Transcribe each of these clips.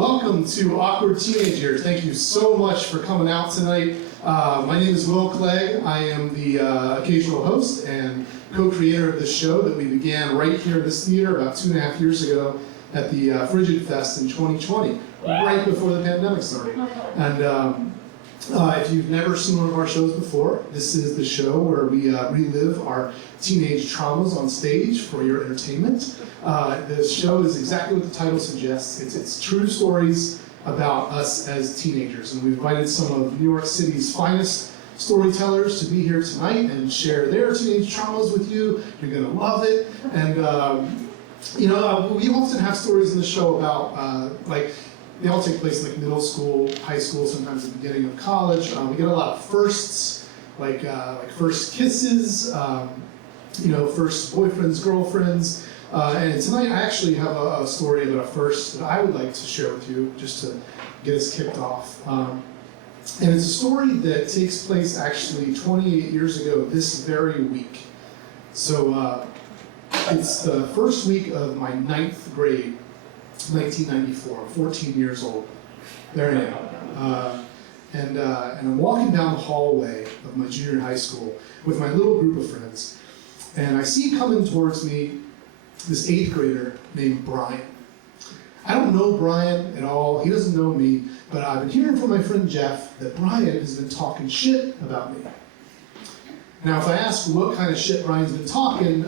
Welcome to Awkward Teenager. Thank you so much for coming out tonight. My name is Will Clegg. I am the occasional host and co-creator of this show that we began right here in this theater about 2.5 years ago at the Frigid Fest in 2020, right before the pandemic started. And if you've never seen one of our shows before, this is the show where we relive our teenage traumas on stage for your entertainment. The show is exactly what the title suggests. It's true stories about us as teenagers. And we've invited some of New York City's finest storytellers to be here tonight and share their teenage traumas with you. You're going to love it. And, we often have stories in the show about, they all take place in middle school, high school, sometimes the beginning of college. We get a lot of firsts, like first kisses, first boyfriends, girlfriends. And tonight I actually have a story about a first that I would like to share with you, just to get us kicked off. And it's a story that takes place actually 28 years ago this very week. So it's the first week of my 9th grade, 1994. I'm 14 years old. There I am. And I'm walking down the hallway of my junior high school with my little group of friends. And I see coming towards me this 8th grader named Brian. I don't know Brian at all. He doesn't know me. But I've been hearing from my friend Jeff that Brian has been talking shit about me. Now, if I ask what kind of shit Brian's been talking,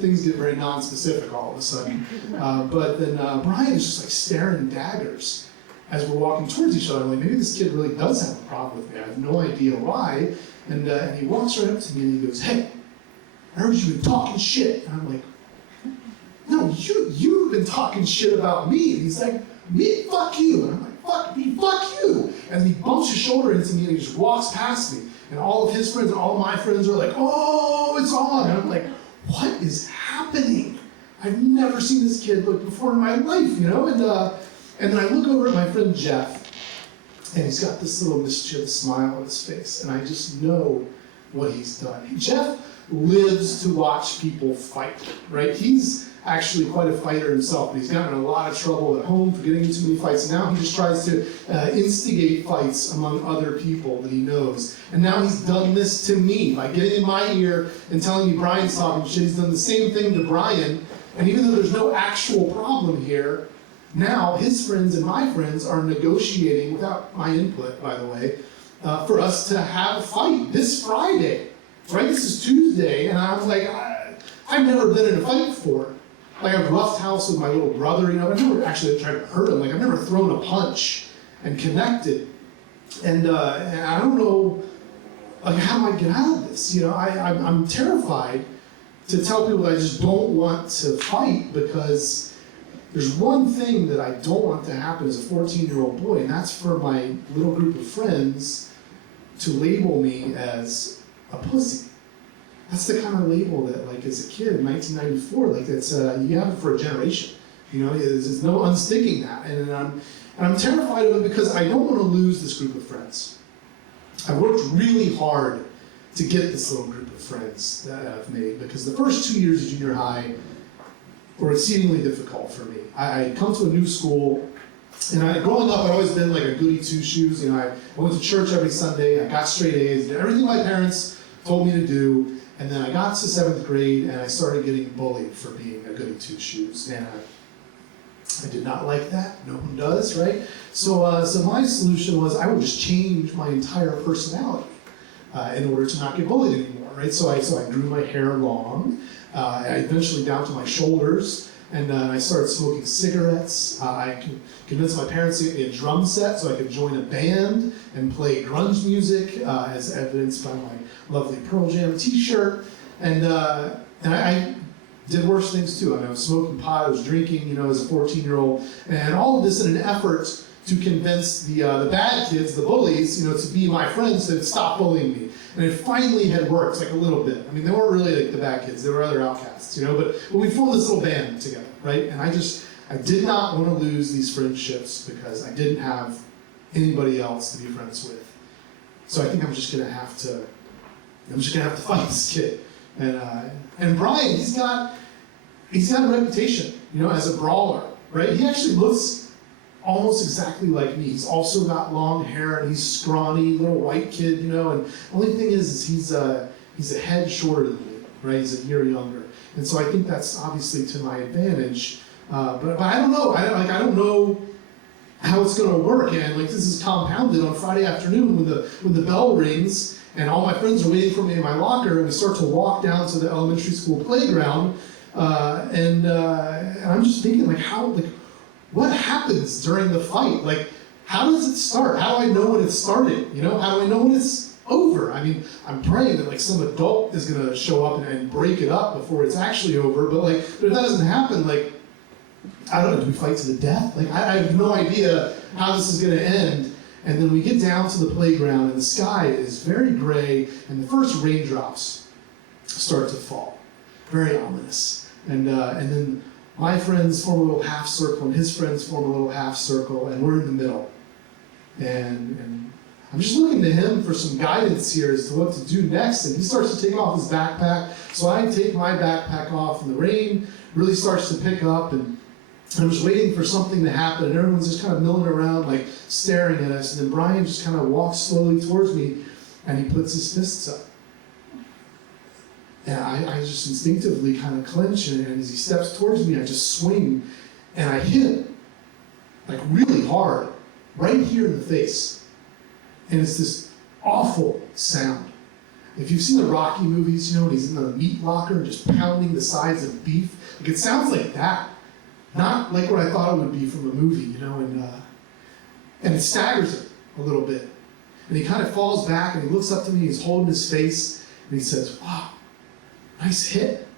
things get very non-specific all of a sudden. But then Brian is just staring daggers as we're walking towards each other. I'm like, maybe this kid really does have a problem with me. I have no idea why. And he walks right up to me and he goes, "Hey, I heard you've been talking shit." And I'm like, "No, you've been talking shit about me." And he's like, "Me? Fuck you." And I'm like, "Fuck me, fuck you." And he bumps his shoulder into me and he just walks past me. And all of his friends and all of my friends are like, "Oh, it's on." And I'm like, what is happening? I've never seen this kid look before in my life, And then I look over at my friend Jeff, and he's got this little mischievous smile on his face, and I just know what he's done. Jeff lives to watch people fight, right? He's actually quite a fighter himself, but he's gotten in a lot of trouble at home for getting into too many fights. Now he just tries to instigate fights among other people that he knows. And now he's done this to me by getting in my ear and telling me Brian's talking shit. He's done the same thing to Brian. And even though there's no actual problem here, now his friends and my friends are negotiating, without my input, by the way, for us to have a fight this Friday. Right? This is Tuesday, and I was like, I've never been in a fight before. I've roughed house with my little brother, I've never actually tried to hurt him. I've never thrown a punch and connected. And I don't know, how do I get out of this? I'm terrified to tell people that I just don't want to fight, because there's one thing that I don't want to happen as a 14-year-old boy, and that's for my little group of friends to label me as a pussy. That's the kind of label that, as a kid in 1994, that's you have it for a generation. There's no unsticking that, and I'm terrified of it because I don't want to lose this group of friends. I worked really hard to get this little group of friends that I've made, because the first 2 years of junior high were exceedingly difficult for me. I come to a new school, and growing up, I'd always been a goody two-shoes. I went to church every Sunday. I got straight A's, did everything my parents told me to do. And then I got to 7th grade, and I started getting bullied for being a goody two-shoes. And I did not like that. No one does, right? So my solution was I would just change my entire personality in order to not get bullied anymore, right? So I grew my hair long. I eventually down to my shoulders, and I started smoking cigarettes. I convinced my parents to get me a drum set so I could join a band and play grunge music, as evidenced by my lovely Pearl Jam t-shirt. And I did worse things too. I was smoking pot, I was drinking, as a 14-year-old, and all of this in an effort to convince the bad kids, the bullies, to be my friends, to stop bullying me. And it finally had worked, a little bit. I mean, they weren't really the bad kids, they were other outcasts, but we formed this little band together, right? And I did not want to lose these friendships because I didn't have anybody else to be friends with. So I think I'm just gonna have to fight this kid. And Brian, he's got a reputation, as a brawler, right? He actually looks almost exactly like me. He's also got long hair, and he's scrawny, little white kid, and the only thing is he's a head shorter than me, right? He's a year younger. And so I think that's obviously to my advantage. But I don't know. I don't know how it's going to work. And this is compounded on Friday afternoon when the bell rings and all my friends are waiting for me in my locker, and we start to walk down to the elementary school playground. And I'm just thinking, what happens during the fight? How does it start? How do I know when it started? How do I know when it's over? I mean, I'm praying that some adult is going to show up and break it up before it's actually over. But if that doesn't happen, I don't know, do we fight to the death? I have no idea how this is going to end. And then we get down to the playground, and the sky is very gray, and the first raindrops start to fall. Very ominous. And then my friends form a little half circle, and his friends form a little half circle, and we're in the middle. And I'm just looking to him for some guidance here as to what to do next. And he starts to take off his backpack. So I take my backpack off, and the rain really starts to pick up, and I'm just waiting for something to happen, and everyone's just kind of milling around, staring at us. And then Brian just kind of walks slowly towards me, and he puts his fists up. And I just instinctively kind of clench, and as he steps towards me, I just swing, and I hit him, really hard, right here in the face. And it's this awful sound. If you've seen the Rocky movies, when he's in the meat locker just pounding the sides of beef, it sounds like that. Not like what I thought it would be from a movie, and it staggers him a little bit. And he kind of falls back, and he looks up to me, he's holding his face, and he says, "Wow, nice hit."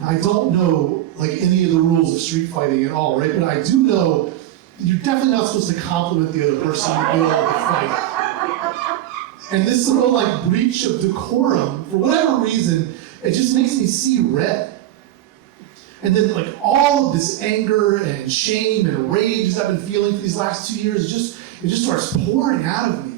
I don't know any of the rules of street fighting at all, right? But I do know you're definitely not supposed to compliment the other person in the middle of the fight. And this little breach of decorum, for whatever reason, it just makes me see red. And then all of this anger and shame and rage that I've been feeling for these last 2 years, it just starts pouring out of me.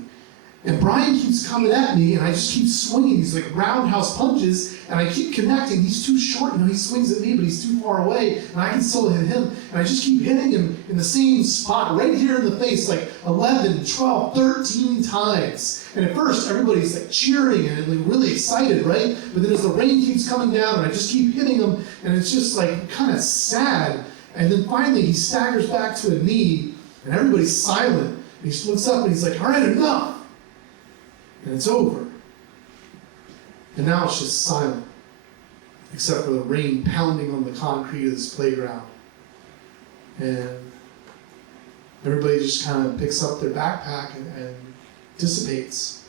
And Brian keeps coming at me, and I just keep swinging these roundhouse punches, and I keep connecting. He's too short, he swings at me, but he's too far away, and I can still hit him. And I just keep hitting him in the same spot, right here in the face, 11, 12, 13 times. And at first, everybody's cheering and really excited, right? But then as the rain keeps coming down, and I just keep hitting him, and it's just kind of sad. And then finally, he staggers back to a knee, and everybody's silent. And he just looks up, and he's like, "All right, enough." And it's over. And now it's just silent, except for the rain pounding on the concrete of this playground. And everybody just kind of picks up their backpack and dissipates.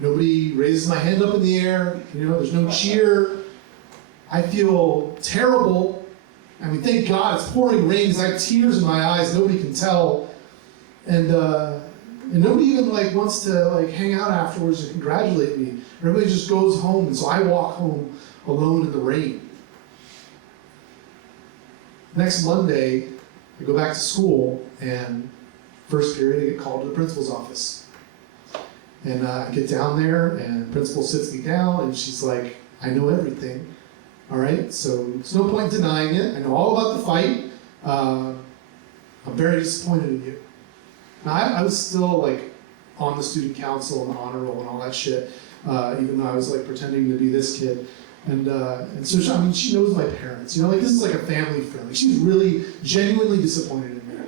Nobody raises my hand up in the air. There's no cheer. I feel terrible. Thank God it's pouring rain because I have tears in my eyes. Nobody can tell. And nobody even wants to hang out afterwards and congratulate me. Everybody just goes home, and so I walk home alone in the rain. Next Monday, I go back to school, and first period I get called to the principal's office. And I get down there, and the principal sits me down, and she's like, "I know everything, all right? So there's no point denying it. I know all about the fight. I'm very disappointed in you." Now, I was still on the student council and the honor roll and all that shit, even though I was pretending to be this kid. And so she knows my parents. This is a family friend. She's really genuinely disappointed in me,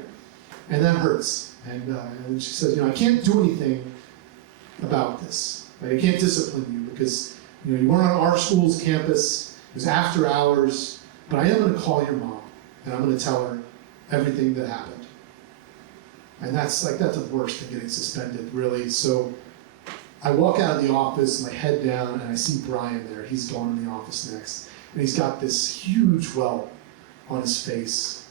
and that hurts. And she says, "I can't do anything about this. I can't discipline you because you weren't on our school's campus. It was after hours. But I am going to call your mom, and I'm going to tell her everything that happened." And that's the worst than getting suspended, really. So I walk out of the office, my head down, and I see Brian there. He's going in the office next. And he's got this huge welt on his face.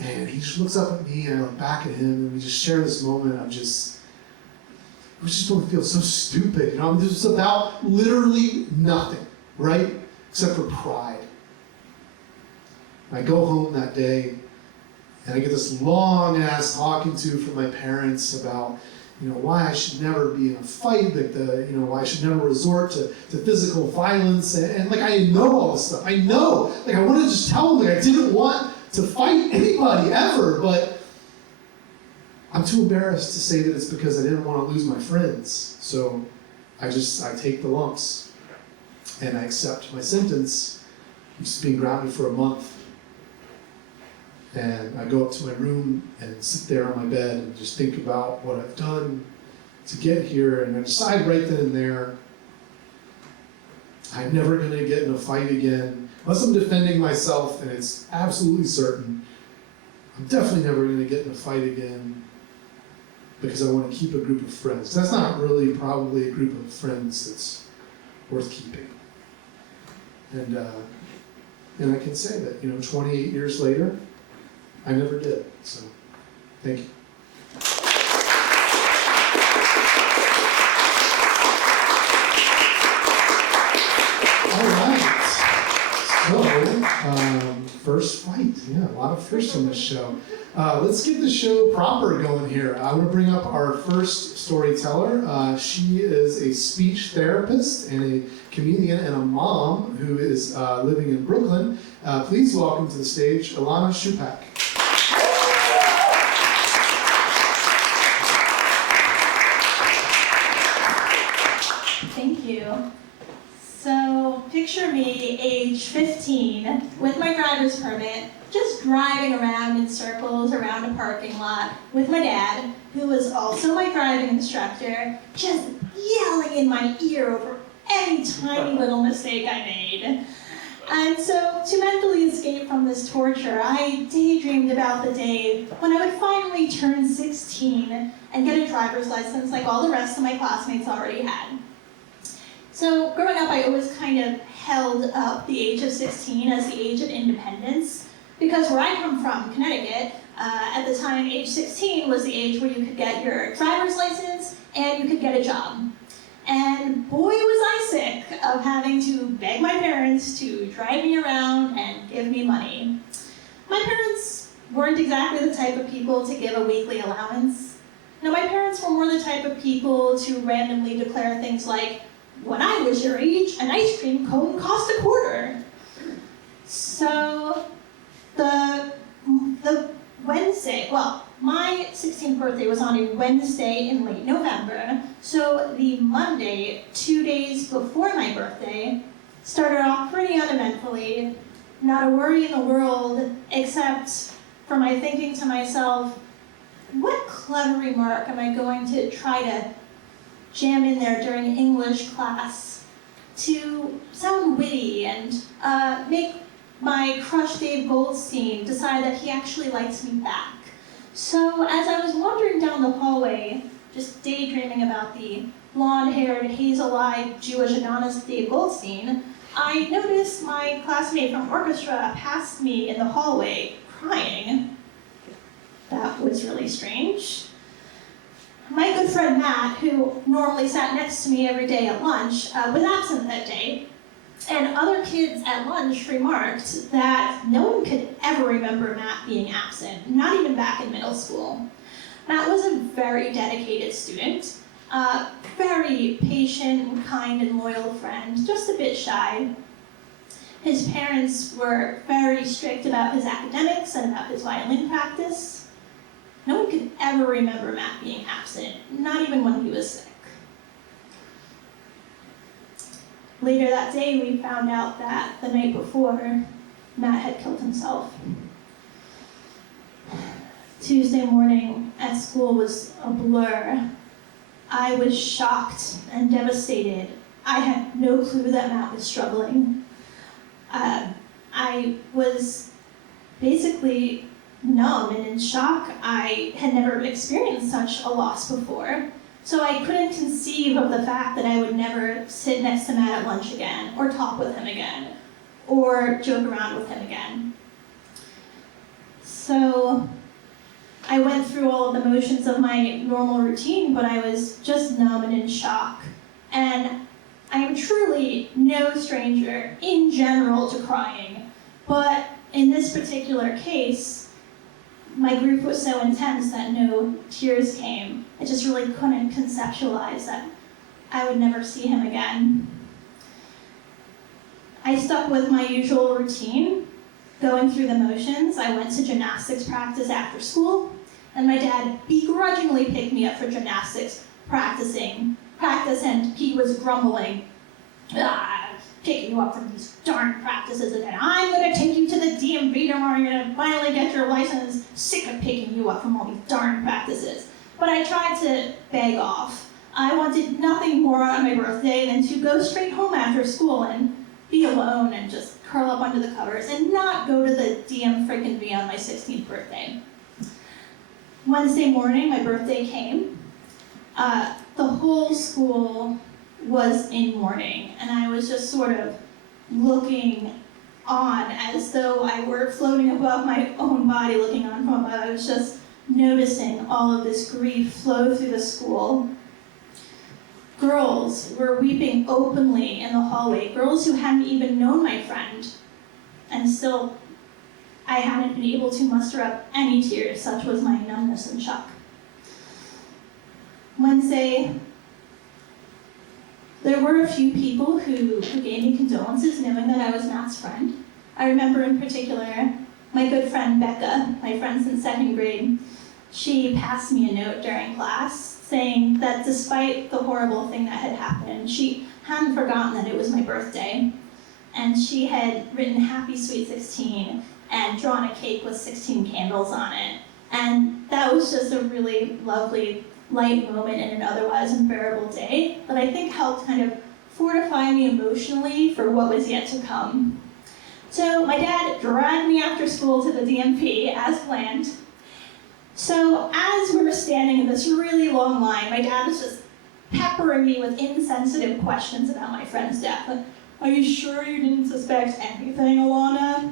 And he just looks up at me, and I look back at him, and we just share this moment of we just don't feel so stupid. This is about literally nothing, right? Except for pride. I go home that day, and I get this long-ass talking to from my parents about, why I should never be in a fight, why I should never resort to physical violence, and like I know all this stuff. I know, like I want to just tell them, like I didn't want to fight anybody ever, but I'm too embarrassed to say that it's because I didn't want to lose my friends. So I take the lumps and I accept my sentence. I'm just being grounded for a month. And I go up to my room and sit there on my bed and just think about what I've done to get here. And I decide right then and there, I'm never going to get in a fight again. Unless I'm defending myself, and it's absolutely certain, I'm definitely never going to get in a fight again because I want to keep a group of friends. That's not really probably a group of friends that's worth keeping. And I can say that, 28 years later, I never did. So, thank you. All right. So, first fight. Yeah, a lot of firsts on this show. Let's get the show proper going here. I want to bring up our first storyteller. She is a speech therapist and a comedian and a mom who is living in Brooklyn. Please welcome to the stage Ilana Shupak. Thank you. So, picture me, age 15, with my driver's permit, just driving around in circles around a parking lot with my dad, who was also my driving instructor, just yelling in my ear over any tiny little mistake I made. And so, to mentally escape from this torture, I daydreamed about the day when I would finally turn 16 and get a driver's license like all the rest of my classmates already had. So growing up, I always kind of held up the age of 16 as the age of independence, because where I come from, Connecticut, at the time, age 16 was the age where you could get your driver's license and you could get a job. And boy, was I sick of having to beg my parents to drive me around and give me money. My parents weren't exactly the type of people to give a weekly allowance. No, my parents were more the type of people to randomly declare things like, "When I was your age, an ice cream cone cost $0.25. So the Wednesday, my 16th birthday was on a Wednesday in late November, so the Monday, 2 days before my birthday, started off pretty uneventfully. Not a worry in the world, except for my thinking to myself, what clever remark am I going to try to jam in there during English class to sound witty and make my crush Dave Goldstein decide that he actually likes me back. So as I was wandering down the hallway, just daydreaming about the blonde-haired, hazel-eyed, Jewish Adonis Dave Goldstein, I noticed my classmate from orchestra passed me in the hallway, crying. That was really strange. My good friend Matt, who normally sat next to me every day at lunch, was absent that day. And other kids at lunch remarked that no one could ever remember Matt being absent, not even back in middle school. Matt was a very dedicated student, very patient and kind and loyal friend, just a bit shy. His parents were very strict about his academics and about his violin practice. No one could ever remember Matt being absent, not even when he was sick. Later that day, we found out that the night before, Matt had killed himself. Tuesday morning at school was a blur. I was shocked and devastated. I had no clue that Matt was struggling. I was basically numb and in shock. I had never experienced such a loss before. So I couldn't conceive of the fact that I would never sit next to Matt at lunch again, or talk with him again, or joke around with him again. So I went through all of the motions of my normal routine, but I was just numb and in shock. And I am truly no stranger in general to crying, but in this particular case, my grief was so intense that no tears came. I just really couldn't conceptualize that I would never see him again. I stuck with my usual routine, going through the motions. I went to gymnastics practice after school, and my dad begrudgingly picked me up for gymnastics practice, and he was grumbling, picking you up from these darn practices again. I'm gonna take you to the DMV tomorrow, you're gonna finally get your license. Sick of picking you up from all these darn practices. But I tried to beg off. I wanted nothing more on my birthday than to go straight home after school and be alone and just curl up under the covers and not go to the DM freaking V on my 16th birthday. Wednesday morning, my birthday came. The whole school was in mourning, and I was just sort of looking on as though I were floating above my own body, looking on from above. I was just noticing all of this grief flow through the school. Girls were weeping openly in the hallway, girls who hadn't even known my friend, and still I hadn't been able to muster up any tears, such was my numbness and shock. Wednesday, there were a few people who gave me condolences, knowing that I was Matt's friend. I remember in particular my good friend Becca, my friend since 2nd grade. She passed me a note during class saying that despite the horrible thing that had happened, she hadn't forgotten that it was my birthday. And she had written Happy Sweet 16 and drawn a cake with 16 candles on it. And that was just a really lovely, light moment in an otherwise unbearable day that I think helped kind of fortify me emotionally for what was yet to come. So my dad dragged me after school to the DMP as planned. So as we were standing in this really long line, my dad was just peppering me with insensitive questions about my friend's death. Like, are you sure you didn't suspect anything, Ilana?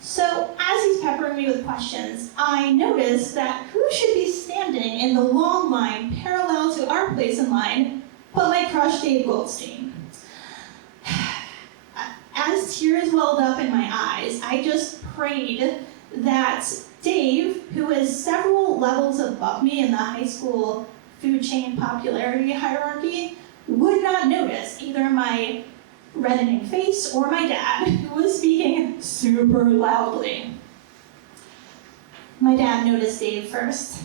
So as he's peppering me with questions, I noticed that who should be standing in the long line parallel to our place in line but my crush Dave Goldstein. As tears welled up in my eyes, I just prayed that Dave, who is several levels above me in the high school food chain popularity hierarchy, would not notice either my reddening face or my dad, who was speaking super loudly. My dad noticed Dave first.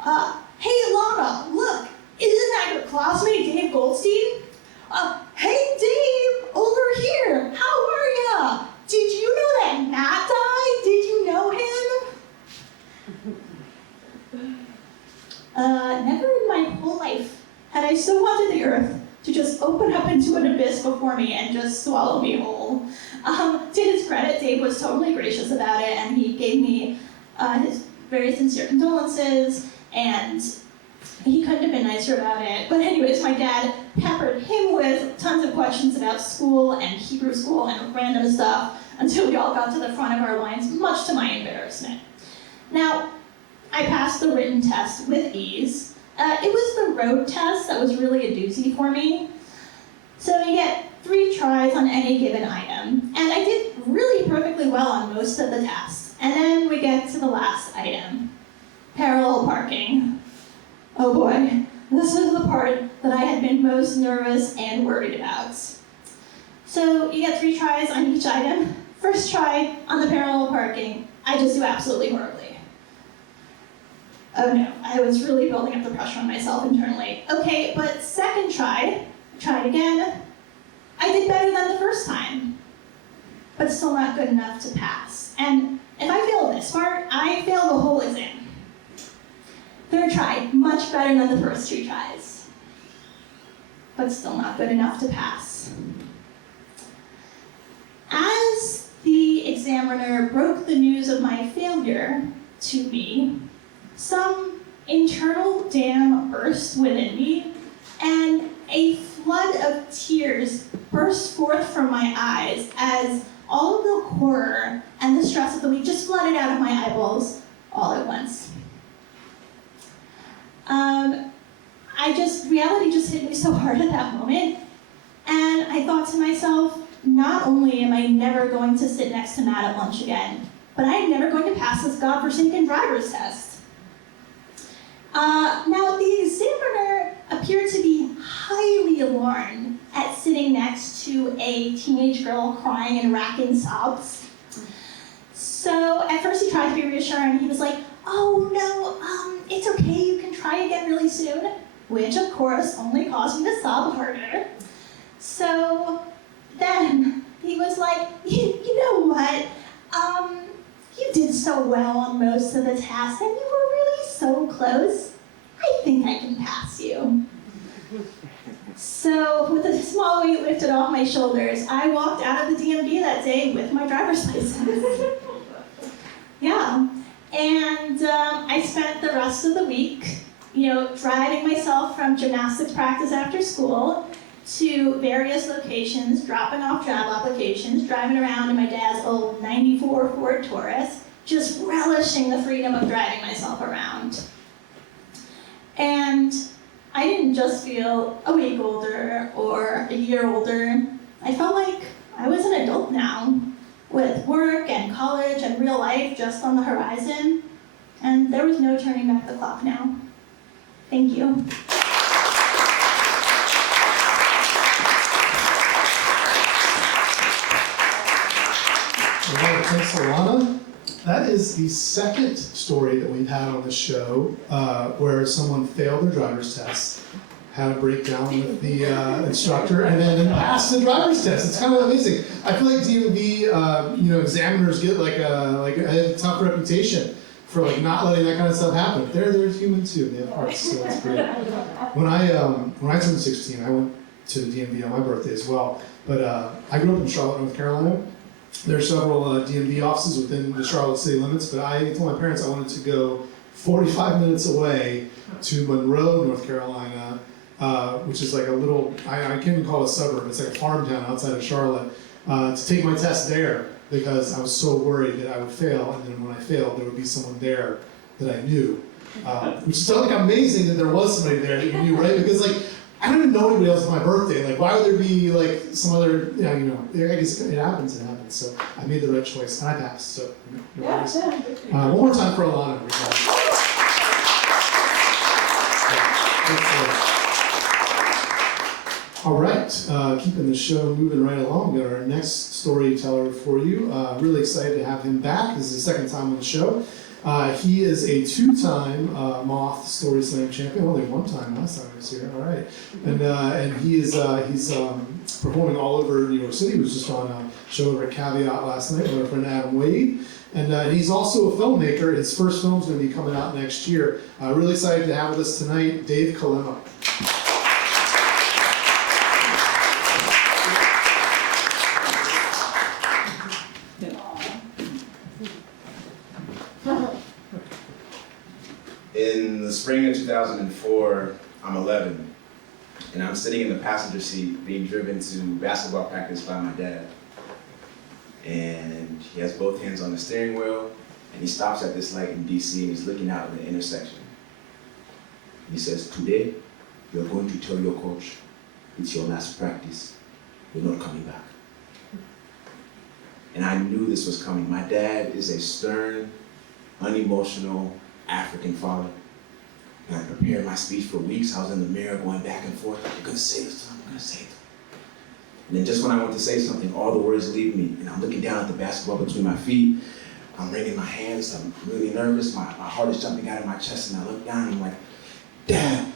Hey Ilana, look, isn't that your classmate Dave Goldstein? Hey Dave, over here, how are ya? Did you know that Matt died? Did you know him? Never in my whole life had I so wanted the earth to just open up into an abyss before me and just swallow me whole. To his credit, Dave was totally gracious about it, and he gave me his very sincere condolences, and he couldn't have been nicer about it. But anyways, my dad peppered him with tons of questions about school and Hebrew school and random stuff until we all got to the front of our lines, much to my embarrassment. Now, I passed the written test with ease. It was the road test that was really a doozy for me. So you get 3 tries on any given item, and I did really perfectly well on most of the tests. And then we get to the last item, parallel parking. Oh boy, this is the part that I had been most nervous and worried about. So you get 3 tries on each item. First try on the parallel parking, I just do absolutely horribly. Oh no, I was really building up the pressure on myself internally. Okay, but second try, tried again. I did better than the first time, but still not good enough to pass. And if I fail this part, I fail the whole exam. Third try, much better than the first 2 tries, but still not good enough to pass. As the examiner broke the news of my failure to me, some internal dam burst within me, and a flood of tears burst forth from my eyes as all of the horror and the stress of the week just flooded out of my eyeballs all at once. Reality just hit me so hard at that moment, and I thought to myself, not only am I never going to sit next to Matt at lunch again, but I am never going to pass this godforsaken driver's test. Now, the examiner appeared to be highly alarmed at sitting next to a teenage girl crying and racking sobs. So at first he tried to be reassuring. He was like, "Oh no, it's okay, you can try again really soon," which of course only caused me to sob harder. So then he was like, you know what, you did so well on most of the tasks and you were really so close. I think I can pass you. So with a small weight lifted off my shoulders, I walked out of the DMV that day with my driver's license. Yeah, and I spent the rest of the week, driving myself from gymnastics practice after school to various locations, dropping off job applications, driving around in my dad's old '94 Ford Taurus, just relishing the freedom of driving myself around. And I didn't just feel a week older or a year older. I felt like I was an adult now, with work and college and real life just on the horizon, and there was no turning back the clock now. Thank you. All right, thanks, Ilana. That is the second story that we've had on the show where someone failed their driver's test, had a breakdown with the instructor, and then passed the driver's test. It's kind of amazing. I feel like DMV, examiners get like a tough reputation for not letting that kind of stuff happen. They're human too. They have hearts, so that's great. When I turned 16, I went to the DMV on my birthday as well. But I grew up in Charlotte, North Carolina. There are several DMV offices within the Charlotte city limits, but I told my parents I wanted to go 45 minutes away to Monroe, North Carolina, which is like a little, I can't even call it a suburb, it's like a farm town outside of Charlotte, to take my test there because I was so worried that I would fail, and then when I failed, there would be someone there that I knew. Which sounded like amazing that there was somebody there that you knew, right? Because I don't even know anybody else on my birthday. Why would there be some other, I guess it happens. So I made the right choice and I passed, so no worries. One more time for Ilana. All right, keeping the show moving right along. We got our next storyteller for you. Really excited to have him back. This is the second time on the show. He is a two-time Moth Story Slam champion. Only one time last time he was here. All right, and he's performing all over New York City. He was just on a show over at Caveat last night with our friend Adam Wade. And he's also a filmmaker. His first film's going to be coming out next year. Really excited to have with us tonight, Dave Kalema. In the spring of 2004, I'm 11, and I'm sitting in the passenger seat being driven to basketball practice by my dad. And he has both hands on the steering wheel, and he stops at this light in DC, and he's looking out at the intersection. He says, "Today, you're going to tell your coach it's your last practice. You're not coming back." And I knew this was coming. My dad is a stern, unemotional African father. And I prepared my speech for weeks. I was in the mirror going back and forth. I'm going to say this, I'm going to say it. And then just when I want to say something, all the words leave me. And I'm looking down at the basketball between my feet. I'm wringing my hands. I'm really nervous. My heart is jumping out of my chest. And I look down and I'm like, "Dad,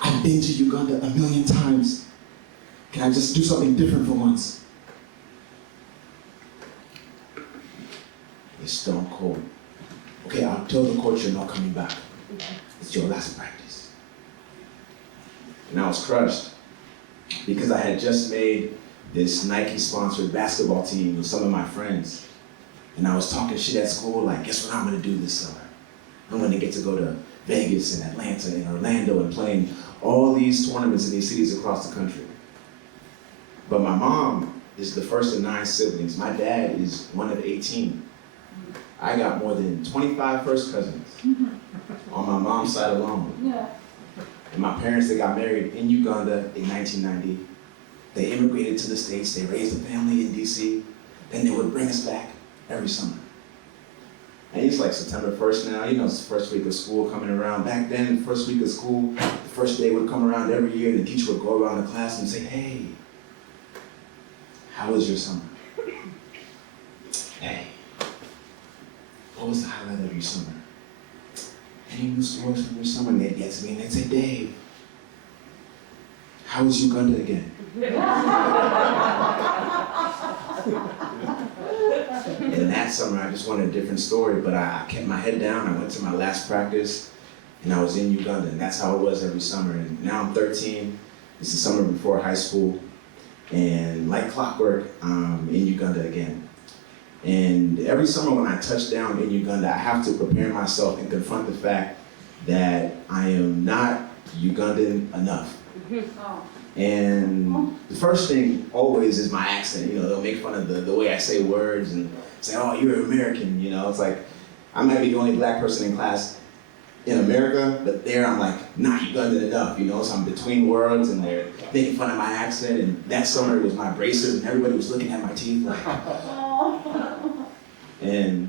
I've been to Uganda 1,000,000 times. Can I just do something different for once?" It's stone cold. "Okay, I'll tell the coach you're not coming back. It's your last practice." And I was crushed because I had just made this Nike-sponsored basketball team with some of my friends. And I was talking shit at school, like, "Guess what I'm gonna do this summer? I'm gonna get to go to Vegas and Atlanta and Orlando and play in all these tournaments in these cities across the country." But my mom is the first of 9 siblings. My dad is one of 18. I got more than 25 first cousins on my mom's side alone. Yeah. And my parents, they got married in Uganda in 1990. They immigrated to the States. They raised a family in DC. And they would bring us back every summer. And it's like September 1st now, you know, it's the first week of school coming around. Back then, the first week of school, the first day would come around every year, and the teacher would go around the class and say, hey, how was your summer? Hey, what was the highlight of your summer? Any new stories from your summer? And they'd get to me and they'd say, Dave, how was Uganda again? And that summer, I just wanted a different story, but I kept my head down. I went to my last practice, and I was in Uganda, and that's how it was every summer. And now I'm 13. It's the summer before high school, and like clockwork, I'm in Uganda again. And every summer when I touch down in Uganda, I have to prepare myself and confront the fact that I am not Ugandan enough. And the first thing always is my accent. You know, they'll make fun of the way I say words and say, oh, you're American, you know. It's like, I might be the only black person in class in America, but there I'm like, not Ugandan enough, you know. So I'm between worlds and they're making fun of my accent. And that summer it was my braces and everybody was looking at my teeth like, and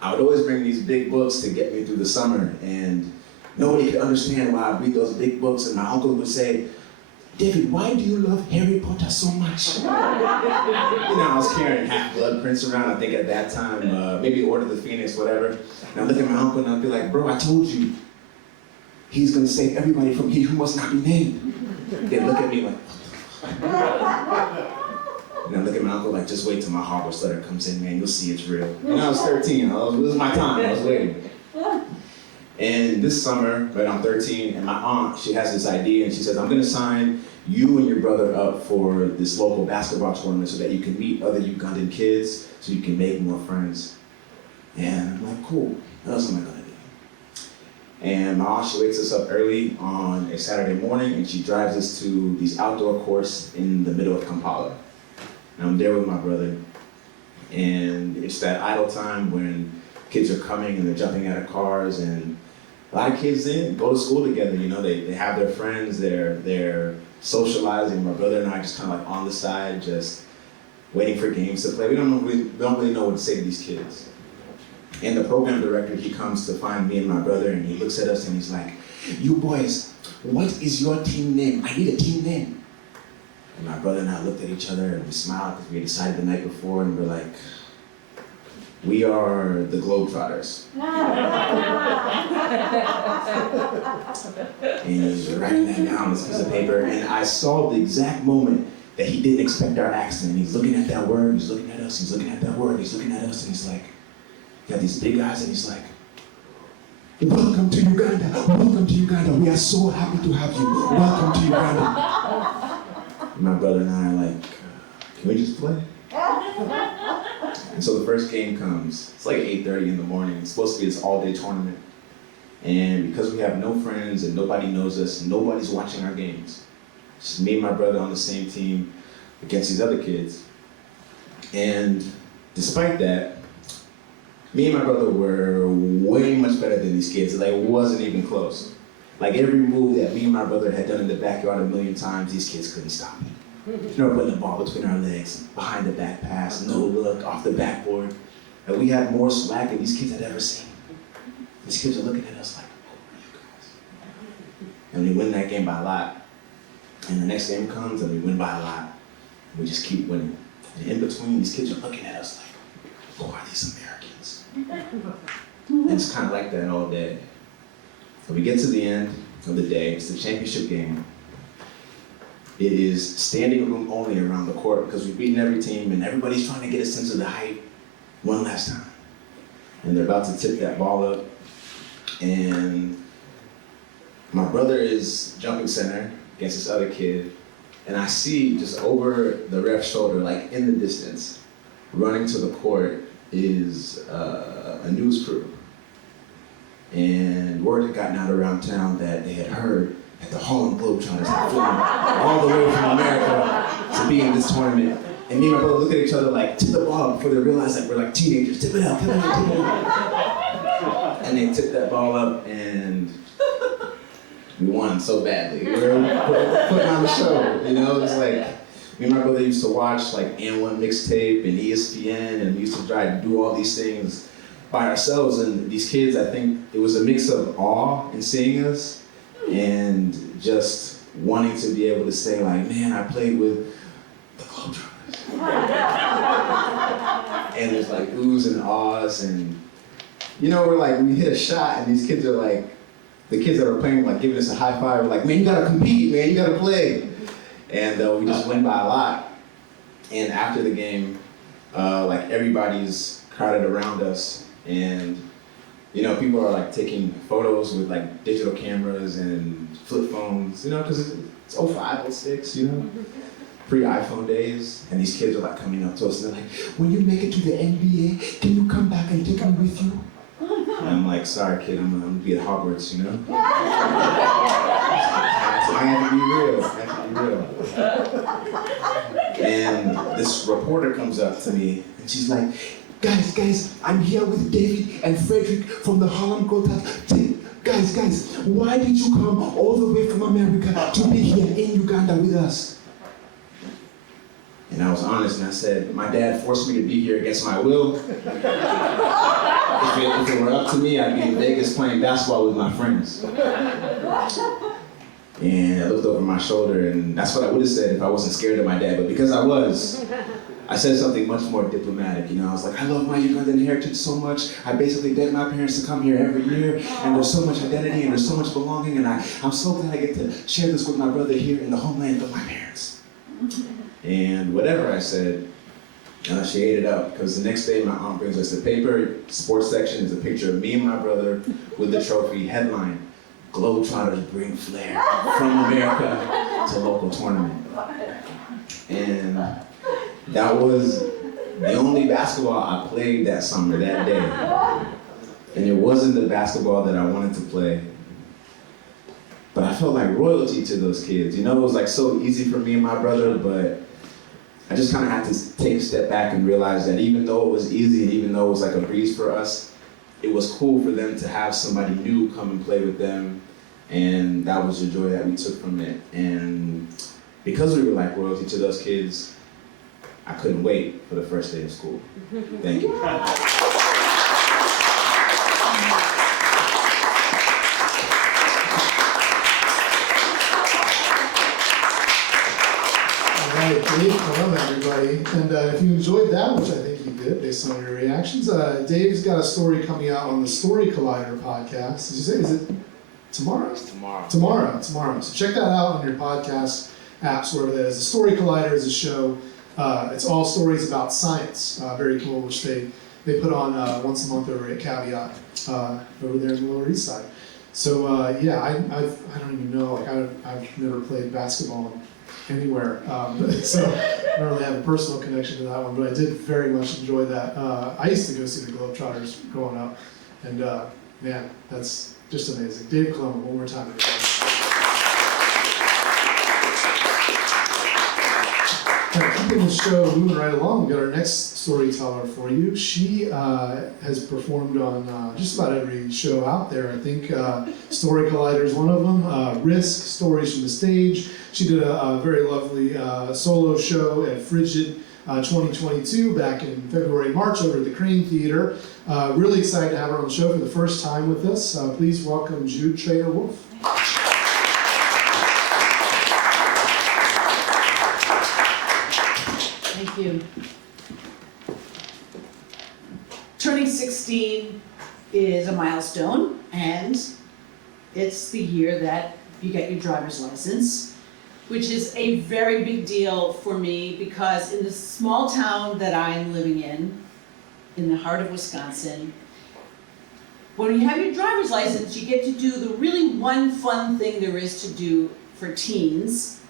I would always bring these big books to get me through the summer, and nobody could understand why I read those big books. And my uncle would say, David, why do you love Harry Potter so much? You know, I was carrying Half-Blood Prince around, I think at that time, maybe Order of the Phoenix, whatever. And I'd look at my uncle and I'd be like, bro, I told you, he's gonna save everybody from he who must not be named. They'd look at me like, and I'd look at my uncle like, just wait till my Hogwarts letter comes in, man, you'll see it's real. And I was 13, it was my time, I was waiting. And this summer, right, I'm 13, and my aunt, she has this idea, and she says, I'm gonna sign you and your brother up for this local basketball tournament so that you can meet other Ugandan kids, so you can make more friends. And I'm like, cool, what else am I gonna do? And my aunt, she wakes us up early on a Saturday morning, and she drives us to these outdoor courts in the middle of Kampala. And I'm there with my brother, and it's that idle time when kids are coming and they're jumping out of cars, and a lot of kids go to school together, you know, they have their friends, they're socializing. My brother and I just kind of like on the side, just waiting for games to play. We don't really know what to say to these kids. And the program director, he comes to find me and my brother, and he looks at us and he's like, you boys, what is your team name? I need a team name. And my brother and I looked at each other and we smiled because we had decided the night before, and we're like, we are the Globetrotters. And he's writing that down on this piece of paper, and I saw the exact moment that he didn't expect our accent. He's looking at that word, he's looking at us, he's looking at that word, he's looking at us, and he's like, he got these big eyes, and he's like, welcome to Uganda, welcome to Uganda. We are so happy to have you. Welcome to Uganda. And my brother and I are like, can we just play? And so the first game comes. It's like 8:30 in the morning. It's supposed to be this all-day tournament. And because we have no friends and nobody knows us, nobody's watching our games. It's just me and my brother on the same team against these other kids. And despite that, me and my brother were way much better than these kids. Like, it wasn't even close. Like, every move that me and my brother had done in the backyard a million times, these kids couldn't stop it. You know, putting the ball between our legs, behind the back pass, no look, off the backboard. And we had more swag than these kids had ever seen. These kids are looking at us like, who are you guys? And we win that game by a lot. And the next game comes and we win by a lot. And we just keep winning. And in between, these kids are looking at us like, who are these Americans? And it's kind of like that all day. So we get to the end of the day, it's the championship game. It is standing room only around the court because we've beaten every team and everybody's trying to get a sense of the height one last time. And they're about to tip that ball up. And my brother is jumping center against this other kid. And I see just over the ref's shoulder, like in the distance, running to the court is a news crew. And word had gotten out around town that they had heard that the Harlem Globetrotters had flown all the way from America to be in this tournament. And me and my brother look at each other like, tip the ball before they realize that we're like teenagers. Tip it out, tip it out, tip it out. And they tipped that ball up and we won so badly. We were putting on the show, you know? It's like, Me and my brother used to watch like N1 mixtape and ESPN, and we used to try to do all these things by ourselves. And these kids, I think it was a mix of awe in seeing us and just wanting to be able to say like, man, I played with the Globetrotters. And there's like oohs and ahs, and you know, we hit a shot and these kids are like, the kids that are playing like giving us a high five, we're like, man, you gotta compete, man, you gotta play. And we just win by a lot. And after the game, like everybody's crowded around us, and you know, people are like taking photos with like digital cameras and flip phones, you know, because it's 05, 06, you know, pre-iPhone days. And these kids are like coming up to us and they're like, when you make it to the NBA, can you come back and take me with you? And I'm like, sorry kid, I'm gonna be at Hogwarts, you know? I have to be real, And this reporter comes up to me and she's like, guys, I'm here with David and Frederick from the Harlem Globetrotters. Guys, why did you come all the way from America to be here in Uganda with us? And I was honest and I said, my dad forced me to be here against my will. If it were up to me, I'd be in Vegas playing basketball with my friends. And I looked over my shoulder, and that's what I would have said if I wasn't scared of my dad. But because I was, I said something much more diplomatic. You know, I was like, I love my Ugandan heritage so much. I basically beg my parents to come here every year, and there's so much identity and there's so much belonging, and I'm so glad I get to share this with my brother here in the homeland of my parents. And whatever I said, she ate it up, because the next day my aunt brings us the paper. Sports section is a picture of me and my brother with the trophy. Headline, Globetrotters bring flair from America to local tournament. And that was the only basketball I played that summer, that day. And it wasn't the basketball that I wanted to play. But I felt like royalty to those kids. You know, it was like so easy for me and my brother, but I just kind of had to take a step back and realize that even though it was easy and even though it was like a breeze for us, it was cool for them to have somebody new come and play with them. And that was the joy that we took from it. And because we were like royalty to those kids, I couldn't wait for the first day of school. Thank you. Right, Dave Kalema, everybody. And if you enjoyed that, which I think you did based on your reactions, Dave's got a story coming out on the Story Collider podcast. Did you say, is it tomorrow? It's tomorrow. Tomorrow. So check that out on your podcast apps, wherever that is. The Story Collider is a show. It's all stories about science. Very cool, which they put on once a month over at Caveat over there in the Lower East Side. So yeah, I don't even know. Like I've never played basketball anywhere, so I don't really have a personal connection to that one. But I did very much enjoy that. I used to go see the Globetrotters growing up, and man, that's just amazing. Dave Kalema, one more time, everybody. Keeping the show moving right along, we've got our next storyteller for you. She has performed on just about every show out there. I think Story Collider is one of them. Risk, Stories from the Stage. She did a very lovely solo show at Frigid 2022 back in February, March over at the Crane Theater. Really excited to have her on the show for the first time with us. Please welcome Jude Treder-Wolff. Thank you. Turning 16 is a milestone, and it's the year that you get your driver's license, which is a very big deal for me because in the small town that I'm living in the heart of Wisconsin, when you have your driver's license, you get to do the really one fun thing there is to do for teens.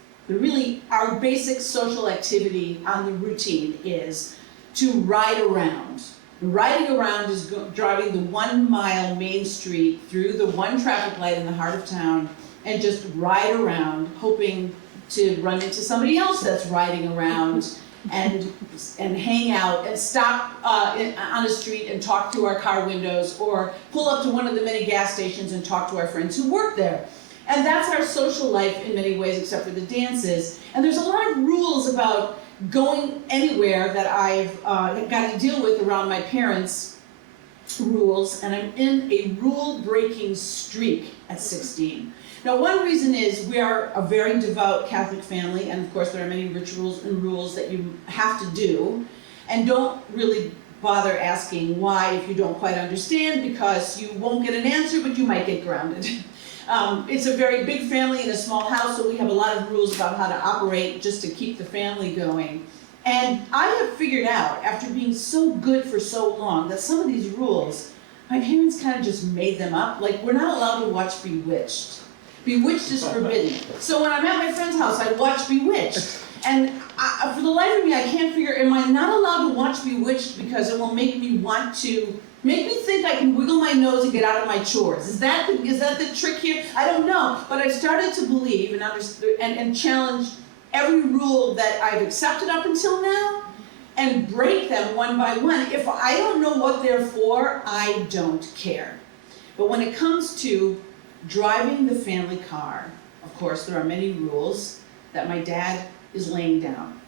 Our basic social activity on the routine is to ride around. Riding around is driving the 1 mile main street through the one traffic light in the heart of town and just ride around, hoping to run into somebody else that's riding around and hang out and stop on a street and talk through our car windows or pull up to one of the many gas stations and talk to our friends who work there. And that's our social life in many ways, except for the dances. And there's a lot of rules about going anywhere that I've got to deal with around my parents' rules, and I'm in a rule-breaking streak at 16. Now, one reason is we are a very devout Catholic family, and of course there are many rituals and rules that you have to do, and don't really bother asking why if you don't quite understand, because you won't get an answer, but you might get grounded. It's a very big family in a small house, so we have a lot of rules about how to operate just to keep the family going. And I have figured out, after being so good for so long, that some of these rules, my parents kind of just made them up. Like, we're not allowed to watch Bewitched. Bewitched is forbidden. So when I'm at my friend's house, I watch Bewitched. And for the life of me, I can't figure, am I not allowed to watch Bewitched because it will make me think I can wiggle my nose and get out of my chores? Is that the trick here? I don't know. But I've started to believe and challenge every rule that I've accepted up until now and break them one by one. If I don't know what they're for, I don't care. But when it comes to driving the family car, of course, there are many rules that my dad is laying down.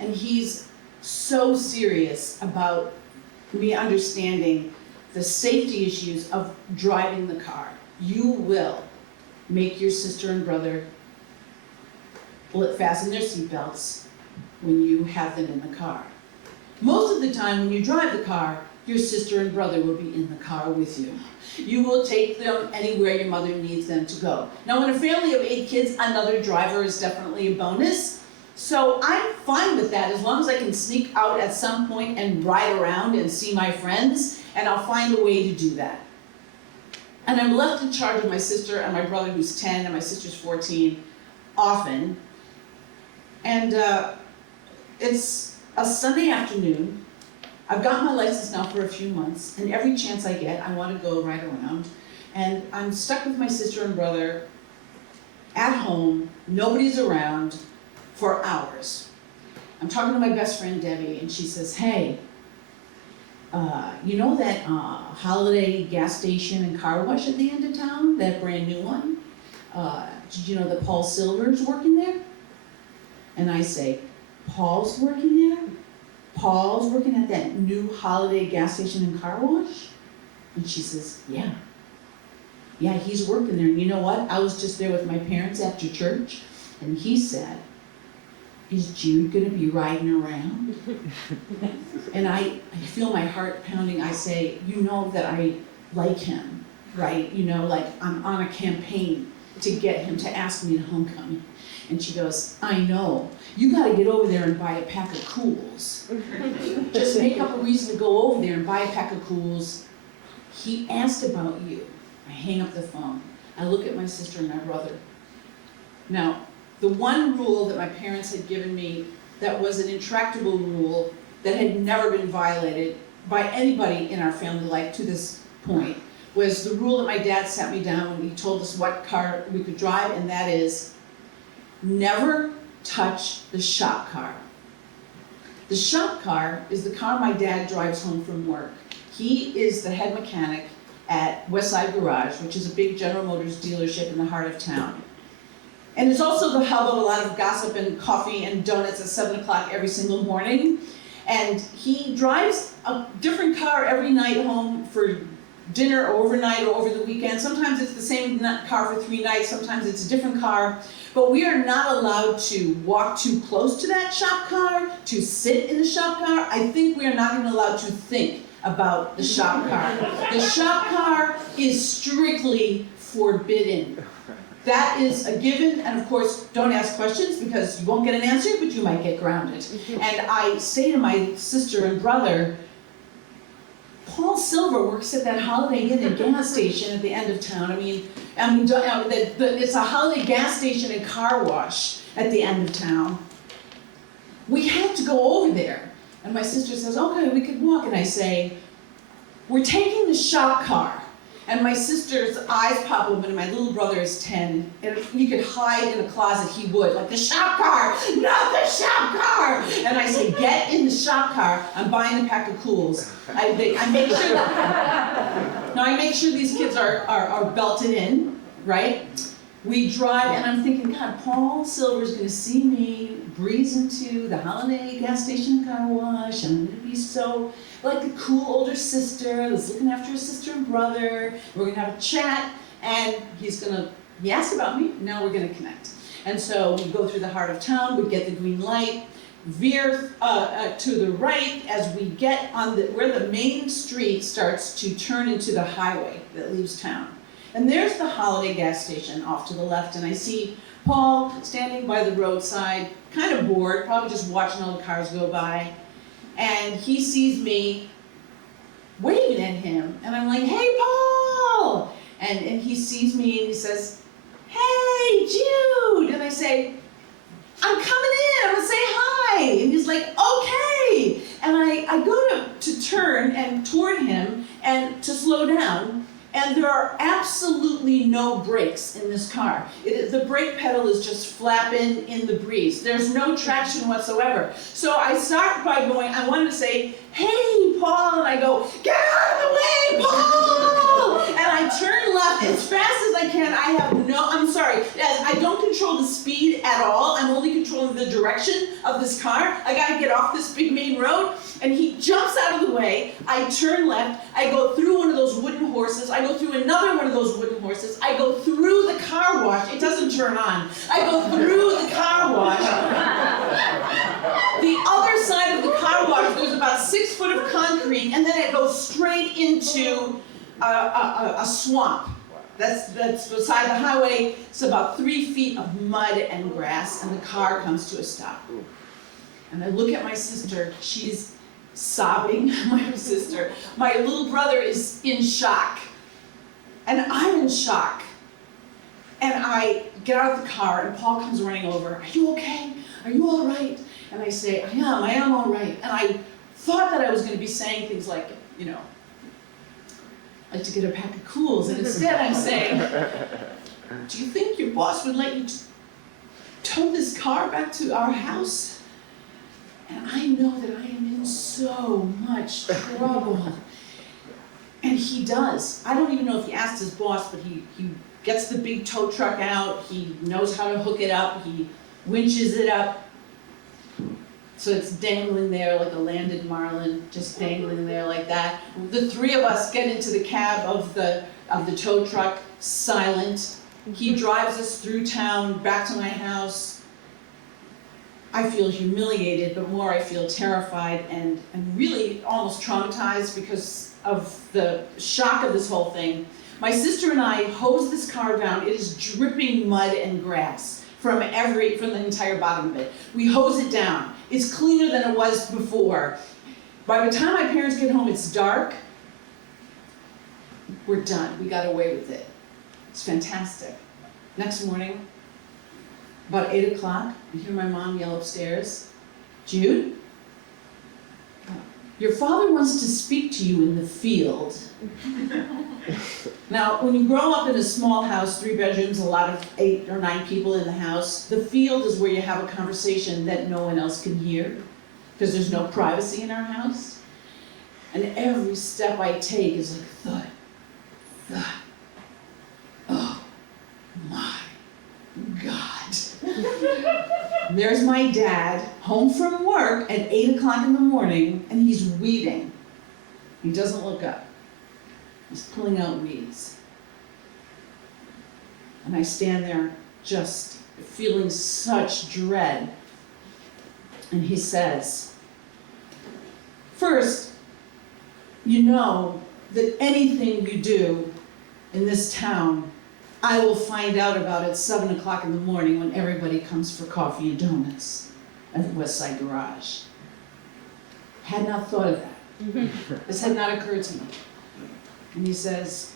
And he's so serious about me understanding the safety issues of driving the car. You will make your sister and brother fasten their seatbelts when you have them in the car. Most of the time when you drive the car, your sister and brother will be in the car with you. You will take them anywhere your mother needs them to go. Now, in a family of 8 kids, another driver is definitely a bonus. So I'm fine with that as long as I can sneak out at some point and ride around and see my friends, and I'll find a way to do that. And I'm left in charge of my sister and my brother, who's 10, and my sister's 14, often. And it's a Sunday afternoon. I've got my license now for a few months, and every chance I get, I want to go ride around. And I'm stuck with my sister and brother at home, nobody's around, for hours. I'm talking to my best friend, Debbie, and she says, hey, you know that Holiday gas station and car wash at the end of town, that brand new one? Did you know that Paul Silver's working there? And I say, Paul's working there? Paul's working at that new Holiday gas station and car wash? And she says, yeah. Yeah, he's working there. And you know what? I was just there with my parents after church, and he said, is Jude gonna be riding around? And I feel my heart pounding. I say, you know that I like him, right? You know, like I'm on a campaign to get him to ask me to homecoming. And she goes, I know. You gotta get over there and buy a pack of Cools. Just make up a reason to go over there and buy a pack of Cools. He asked about you. I hang up the phone. I look at my sister and my brother. Now, the one rule that my parents had given me that was an intractable rule that had never been violated by anybody in our family life to this point was the rule that my dad sat me down when he told us what car we could drive, and that is never touch the shop car. The shop car is the car my dad drives home from work. He is the head mechanic at Westside Garage, which is a big General Motors dealership in the heart of town. And it's also the hub of a lot of gossip and coffee and donuts at 7 o'clock every single morning. And he drives a different car every night home for dinner or overnight or over the weekend. Sometimes it's the same car for 3 nights, sometimes it's a different car. But we are not allowed to walk too close to that shop car, to sit in the shop car. I think we are not even allowed to think about the shop car. The shop car is strictly forbidden. That is a given, and of course, don't ask questions because you won't get an answer, but you might get grounded. And I say to my sister and brother, Paul Silver works at that Holiday Inn and gas station at the end of town. I mean, it's a Holiday gas station and car wash at the end of town. We have to go over there. And my sister says, okay, we could walk. And I say, we're taking the shop car. And my sister's eyes pop open, and my little brother is 10. And if he could hide in a closet, he would. Like, the shop car, not the shop car! And I say, get in the shop car. I'm buying a pack of Cools. I make sure these kids are belted in, right? We drive, and I'm thinking, God, Paul Silver's gonna see me breeze into the Holiday gas station car wash, and I'm gonna be so like the cool older sister that's looking after her sister and brother. We're gonna have a chat, and he asked about me, now we're gonna connect. And so we go through the heart of town, we get the green light, veer to the right as we get on where the main street starts to turn into the highway that leaves town. And there's the Holiday gas station off to the left, and I see Paul standing by the roadside, kind of bored, probably just watching all the cars go by. And he sees me waving at him, and I'm like, hey, Paul! And he sees me and he says, hey, Jude! And I say, I'm coming in, I'm gonna say hi! And he's like, okay! And I go to turn and toward him and to slow down, and there are absolutely no brakes in this car. The brake pedal is just flapping in the breeze. There's no traction whatsoever. So I start by going, I wanted to say, hey, Paul, and I go, get out of the way, Paul! And I turn left as fast as I can. I'm sorry, I don't control the speed at all. I'm only controlling the direction of this car. I gotta get off this big main road, and he jumps out of the way. I turn left, I go through one of those wooden horses, I go through another one of those wooden horses, I go through the car wash. It doesn't turn on. I go through the car wash. The other side of the car wash, there's about 6 foot of concrete, and then it goes straight into a swamp. That's beside the highway. It's about 3 feet of mud and grass, and the car comes to a stop. And I look at my sister. She's sobbing, my sister. My little brother is in shock. And I'm in shock. And I get out of the car, and Paul comes running over. Are you okay? Are you all right? And I say, I am all right. And I thought that I was going to be saying things like, I'd like to get a pack of Cools. And instead I'm saying, do you think your boss would let you tow this car back to our house? And I know that I am in so much trouble. And he does. I don't even know if he asked his boss, but he gets the big tow truck out. He knows how to hook it up. He winches it up. So it's dangling there like a landed marlin, just dangling there like that. The 3 of us get into the cab of the tow truck, silent. He drives us through town, back to my house. I feel humiliated, but more I feel terrified and really almost traumatized because of the shock of this whole thing. My sister and I hose this car down. It is dripping mud and grass from the entire bottom of it. We hose it down. It's cleaner than it was before. By the time my parents get home, it's dark. We're done. We got away with it. It's fantastic. Next morning, about 8 o'clock, I hear my mom yell upstairs, Jude, your father wants to speak to you in the field. Now, when you grow up in a small house, 3 bedrooms, a lot of 8 or 9 people in the house, the field is where you have a conversation that no one else can hear, because there's no privacy in our house. And every step I take is like thud, thud. Oh my God. There's my dad, home from work at 8 o'clock in the morning, and he's weeding. He doesn't look up. He's pulling out weeds. And I stand there just feeling such dread. And he says, first, you know that anything you do in this town, I will find out about at 7 o'clock in the morning when everybody comes for coffee and donuts at the West Side Garage. Had not thought of that. This had not occurred to me. And he says,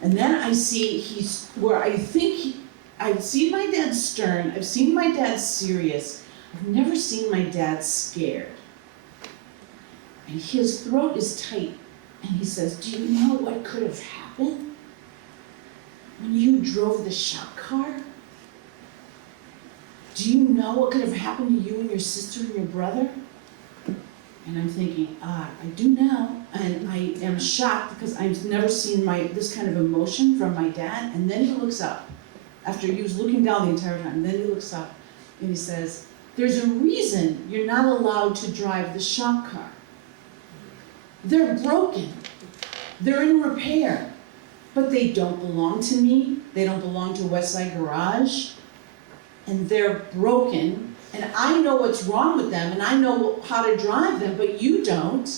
and then I see I've seen my dad stern, I've seen my dad serious, I've never seen my dad scared. And his throat is tight, and he says, do you know what could have happened when you drove the shop car? Do you know what could have happened to you and your sister and your brother? And I'm thinking, I do now, and I am shocked because I've never seen this kind of emotion from my dad. And then he looks up, after he was looking down the entire time, and then he looks up and he says, there's a reason you're not allowed to drive the shop car. They're broken, they're in repair, but they don't belong to me, they don't belong to Westside Garage, and they're broken. And I know what's wrong with them, and I know how to drive them, but you don't.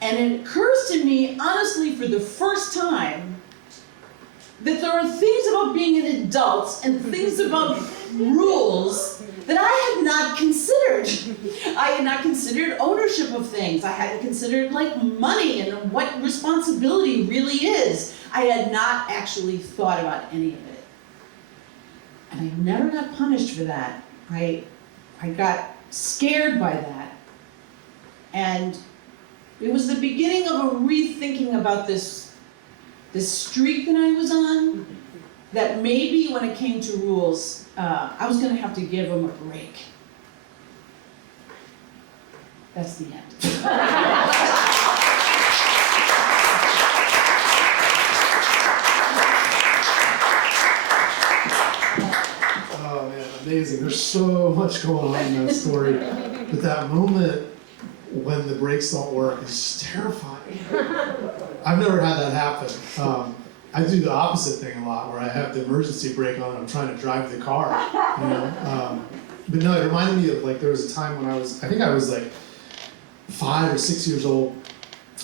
And it occurs to me, honestly, for the first time, that there are things about being an adult and things about rules that I had not considered. I had not considered ownership of things. I hadn't considered money and what responsibility really is. I had not actually thought about any of it. And I never got punished for that. I got scared by that. And it was the beginning of a rethinking about this streak that I was on, that maybe when it came to rules, I was going to have to give them a break. That's the end. Amazing. There's so much going on in that story. But that moment when the brakes don't work is just terrifying. I've never had that happen. I do the opposite thing a lot, where I have the emergency brake on and I'm trying to drive the car. But no, it reminded me of there was a time when I think I was 5 or 6 years old,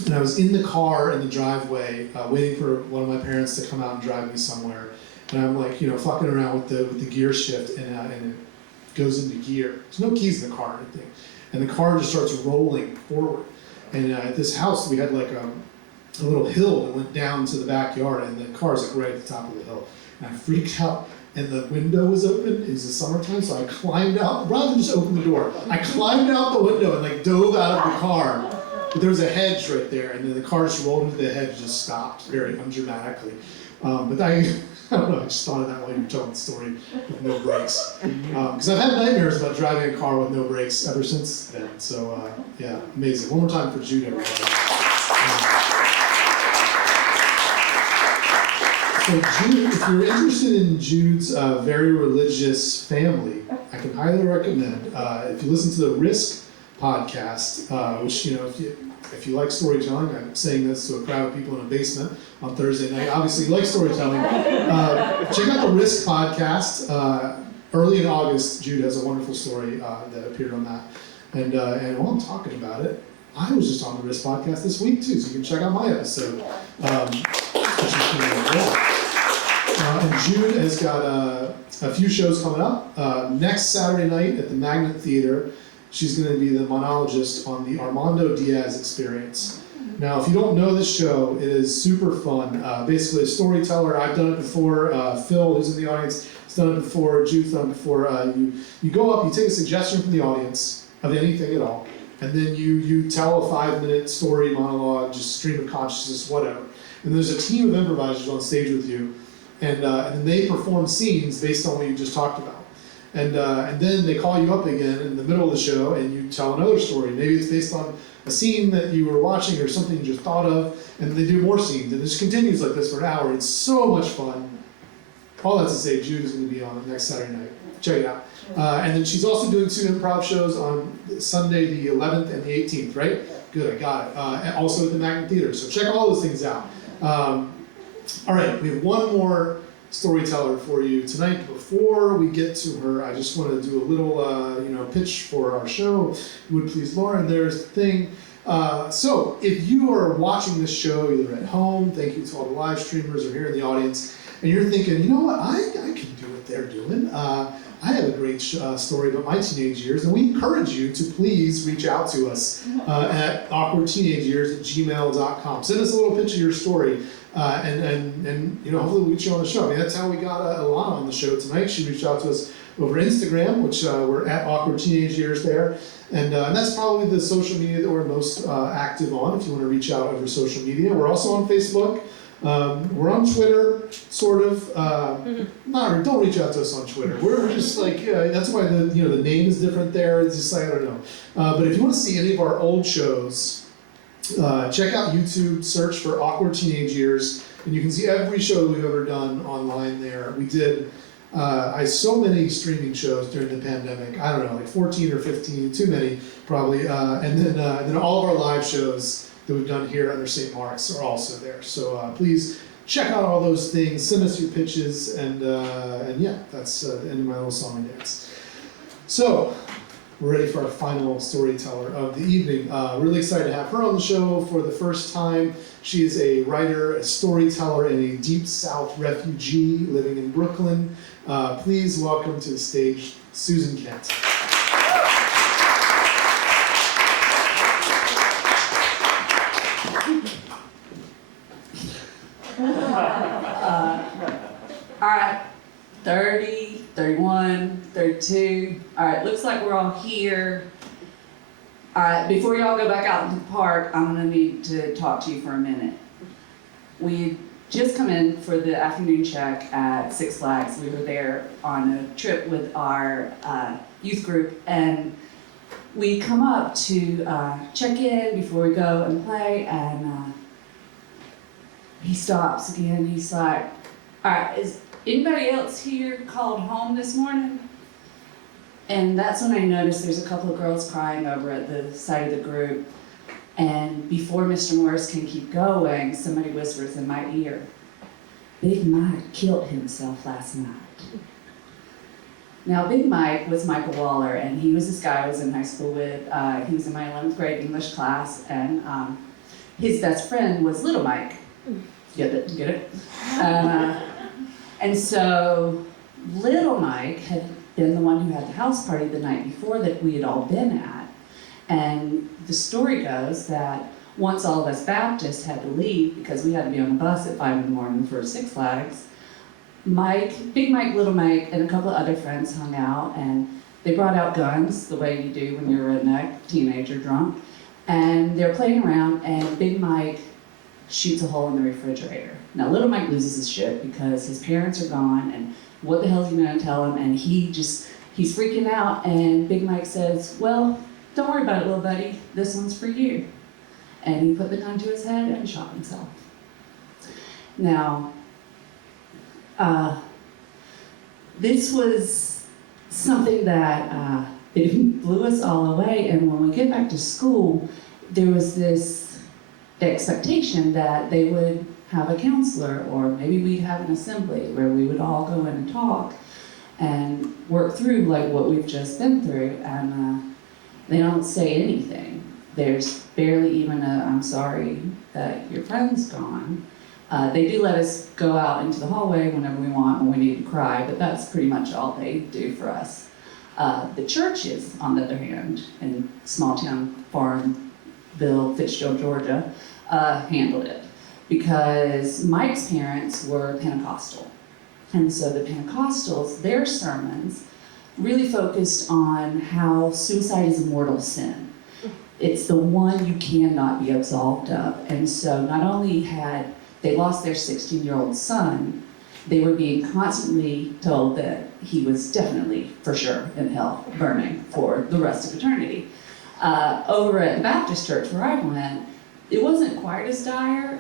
and I was in the car in the driveway waiting for one of my parents to come out and drive me somewhere. And I'm fucking around with the gear shift, and it goes into gear. There's no keys in the car or anything. And the car just starts rolling forward. And at this house, we had a little hill that went down to the backyard, and the car's right at the top of the hill. And I freaked out, and the window was open. It was the summertime, so I climbed out, rather than just open the door, I climbed out the window and dove out of the car. But there was a hedge right there, and then the car just rolled into the hedge and just stopped very undramatically. But I don't know, I just thought of that while you were telling the story with no brakes. Because I've had nightmares about driving a car with no brakes ever since then. So, yeah, amazing. One more time for Jude, everybody. So Jude, if you're interested in Jude's very religious family, I can highly recommend, if you listen to the Risk podcast, which, if you like storytelling, I'm saying this to a crowd of people in a basement on Thursday night. Obviously, you like storytelling. Check out the Risk podcast. Early in August, Jude has a wonderful story that appeared on that. And while I'm talking about it, I was just on the Risk podcast this week too, so you can check out my episode. And Jude has got a few shows coming up. Next Saturday night at the Magnet Theater, she's going to be the monologist on the Armando Diaz Experience. Now, if you don't know this show, it is super fun. Basically, a storyteller. I've done it before. Phil, who's in the audience, has done it before. Jude's done it before. You go up, you take a suggestion from the audience of anything at all, and then you tell a 5-minute story, monologue, just stream of consciousness, whatever. And there's a team of improvisers on stage with you, and then they perform scenes based on what you just talked about. And then they call you up again in the middle of the show, and you tell another story. Maybe it's based on a scene that you were watching or something you just thought of, and they do more scenes. And it just continues like this for an hour. It's so much fun. All that to say, Jude is going to be on next Saturday night. Check it out. And then she's also doing 2 improv shows on Sunday the 11th and the 18th, right? Good, I got it. And also at the Magnet Theater. So check all those things out. All right, we have one more storyteller for you tonight. Before we get to her, I just want to do a little pitch for our show. Would please, Lauren, there's the thing. So if you are watching this show either at home, thank you to all the live streamers or here in the audience, and you're thinking, you know what, I can do what they're doing. I have a great story about my teenage years, and we encourage you to please reach out to us at awkwardteenageyears@gmail.com. Send us a little pitch of your story, and hopefully we'll get you on the show. I mean, that's how we got Ilana on the show tonight. She reached out to us over Instagram, which we're at Awkward Teenage Years there, and that's probably the social media that we're most active on. If you want to reach out over social media, we're also on Facebook. We're on Twitter, sort of. Don't reach out to us on Twitter. We're just like, that's why the name is different there. It's just like, I don't know. But if you want to see any of our old shows, check out YouTube, search for Awkward Teenage Years, and you can see every show we've ever done online there. We did so many streaming shows during the pandemic. I don't know, like 14 or 15, too many probably. And then all of our live shows that we've done here under St. Mark's are also there. So please check out all those things, send us your pitches, and yeah, that's the end of my little song and dance. So we're ready for our final storyteller of the evening. Really excited to have her on the show for the first time. She is a writer, a storyteller, and a Deep South refugee living in Brooklyn. Please welcome to the stage, Susan Kent. All right, 30, 31, 32. All right, looks like we're all here. All right, before y'all go back out into the park, I'm gonna need to talk to you for a minute. We just come in for the afternoon check at Six Flags. We were there on a trip with our youth group, and we come up to check in before we go and play, and he stops again. He's like, all right, is anybody else here called home this morning? And that's when I noticed there's a couple of girls crying over at the side of the group. And before Mr. Morris can keep going, somebody whispers in my ear, Big Mike killed himself last night. Now, Big Mike was Michael Waller, and he was this guy I was in high school with. He was in my 11th grade English class, and his best friend was Little Mike. Get it? And so Little Mike had been the one who had the house party the night before that we had all been at. And the story goes that once all of us Baptists had to leave because we had to be on the bus at 5 in the morning for Six Flags, Big Mike, Little Mike, and a couple of other friends hung out, and they brought out guns, the way you do when you're a redneck, teenager drunk, and they're playing around, and Big Mike shoots a hole in the refrigerator. Now, Little Mike loses his shit because his parents are gone, and what the hell is he gonna tell him? And he's freaking out, and Big Mike says, well, don't worry about it, little buddy, this one's for you. And he put the gun to his head and shot himself. Now, this was something that it blew us all away, and when we get back to school, there was this expectation that they would have a counselor, or maybe we'd have an assembly where we would all go in and talk and work through like what we've just been through, and they don't say anything. There's barely even a, I'm sorry that your friend's gone. They do let us go out into the hallway whenever we want when we need to cry, but that's pretty much all they do for us. The churches, on the other hand, in small town Farmville, Fitzgerald, Georgia, handled it because Mike's parents were Pentecostal. And so the Pentecostals, their sermons really focused on how suicide is a mortal sin. It's the one you cannot be absolved of. And so not only had they lost their 16-year-old son, they were being constantly told that he was definitely, for sure, in hell, burning for the rest of eternity. Over at the Baptist church where I went, it wasn't quite as dire.